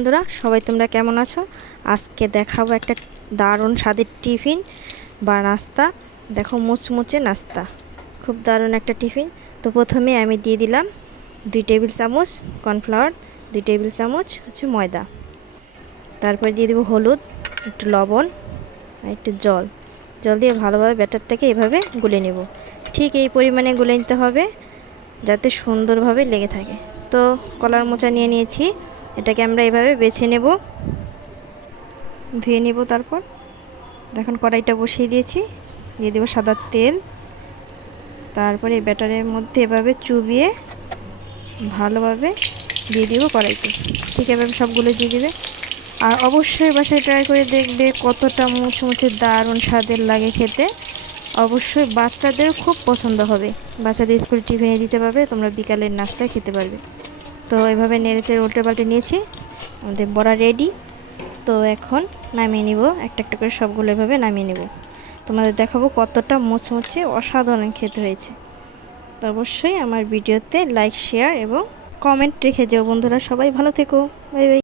বন্ধুরা, সবাই তোমরা কেমন আছো? আজকে দেখাবো একটা দারুণ স্বাদের টিফিন বা নাস্তা। দেখো, মুচমুচে নাস্তা, খুব দারুণ একটা টিফিন। তো প্রথমে আমি দিয়ে দিলাম 2 টেবিল চামচ কর্নফ্লাওয়ার, 2 টেবিল চামচ হচ্ছে ময়দা। তারপরে দিয়ে দেবো হলুদ, একটু লবণ আর একটু জল দিয়ে ভালোভাবে ব্যাটারটাকে এভাবে গুলে নেব। ঠিক এই পরিমাণে গুলে নিতে হবে যাতে সুন্দরভাবে লেগে থাকে। তো কলার মোচা নিয়ে নিয়েছি, এটাকে আমরা এভাবে বেছে নেব, ধুয়ে নেব। তারপর দেখুন কড়াইটা বসিয়ে দিয়েছি, দিয়ে দেবো সাদা তেল। তারপরে এই ব্যাটারের মধ্যে এভাবে চুবিয়ে ভালোভাবে দিয়ে দিব কড়াইতে। ঠিক এভাবে সবগুলো দিয়ে দেবে। আর অবশ্যই বাসায় ট্রাই করে দেখবে কতটা মুচমুচে দারুণ স্বাদের লাগে খেতে। অবশ্যই বাচ্চাদের খুব পছন্দ হবে, বাচ্চাদের স্কুল টিফিনে দিতে পারবে, তোমরা বিকালের নাস্তায় খেতে পারবে। তো এভাবে নেড়েচেড়ে উল্টে পাল্টে নিয়েছি, আমাদের বড়া রেডি। তো এখন নামিয়ে নিব, একটা একটা করে সবগুলো এভাবে নামিয়ে নেব। তোমাদের দেখাবো কতটা মুচমুচে অসাধারণ খেতে হয়েছে। তো অবশ্যই আমার ভিডিওতে লাইক, শেয়ার এবং কমেন্ট রেখে যেও বন্ধুরা। সবাই ভালো থেকো, বাই বাই।